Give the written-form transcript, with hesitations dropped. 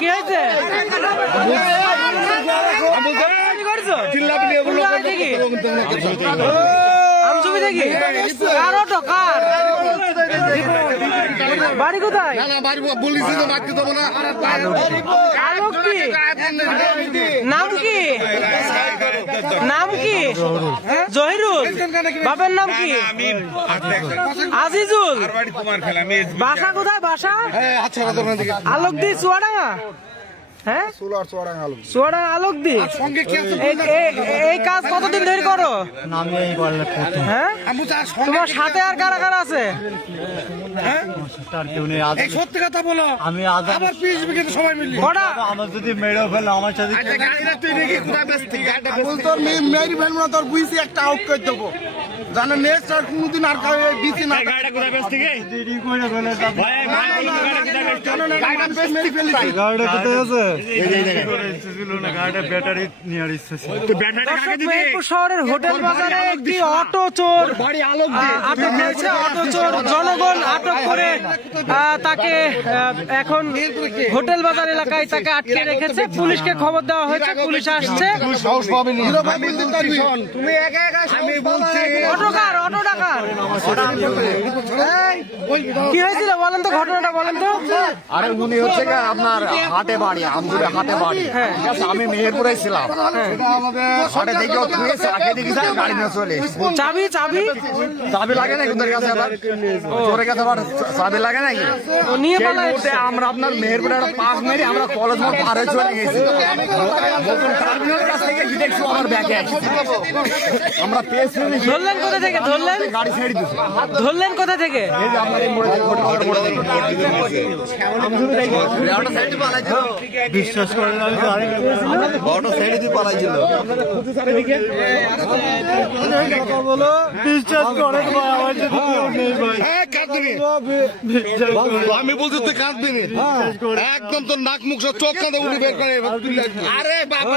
কি হয়েছে? আমজুবি দেখি কার অটো কার বাড়ি কোথায়? আলোক কি নাম কি নাম কি? জহিরুল। বাবার নাম কি? আজিজুল। বাসা কোথায়? বাসা আলোক দি চুয়াডাঙ্গা। হ্যাঁ চুয়াডাঙ্গা আলোক দি। এই কাজ কতদিন ধরে করো? হ্যাঁ তোমার সাথে আর কারা কারা আছে? সত্যি কথা বলো। আমি আবার 20 বিঘে সবাই মিলে আমার যদি মেরে ফেলে আমার সাথে তোর মেরি ফেলবো না, তোর বুঝছি একটা আউট করে দেবো জানো। নেক্সট আর কোনদিন আর বিসি না গাড়িটা কোথায় বেচতে গে দেরি করে ফেলে ভাই গাড়িটা কোথায় আছে? এই জায়গায় ছিল না গাড়িটা ব্যাটারি নিয়ে আসছে। তো ব্যাটারি কাকে দিবে? মেহেরপুর শহরের হোটেল বাজারে একটি অটো চোর আটক হয়েছে। অটো চোর জনগণ আটক করে তাকে এখন হোটেল বাজার এলাকায় তাকে আটকে রেখেছে। পুলিশকে খবর দেওয়া হয়েছে, পুলিশ আসছে। তুমি একা একা আমি বলছি অটোকার অটো ডাকার কি হয়েছিল বলেন তো, ঘটনাটা বলেন তো। আরে উনি হচ্ছে আপনার হাটে বাড়ি, আমজুরে হাটে বাড়ি। আমি মেহেরপুরে ছিলাম, হাটে দেখে আগে দেখি গাড়ি নিয়ে চলে চাবি চাবি চাবি লাগে নাকি ওদের কাছে? আবার চোরের কাছে আবার চাবি লাগে নাকি? নিয়ে পালায়। আমরা আপনার মেহেরপুরে একটা পাক মেরে আমরা কলেজ মোড় পারে চলে গেছি। নতুন টার্মিনাল কাছ থেকে দেখছি আমার ব্যাগে আমরা পেয়েছি। ধরলেন কোথা থেকে? ধরলেন গাড়ি ছেড়ে দিচ্ছি। ধরলেন কোথা থেকে? এই যে আপনার এই মোড়ে বিশ্বাস করেন বড় সাইডে দিয়ে পালাইছিল। বিশ্বাস করেন আমি বলছি তুই কাঁদবি একদম তোর নাক মুখ সব চোখ কাঁদে উঠে বের করে। আরে বাবা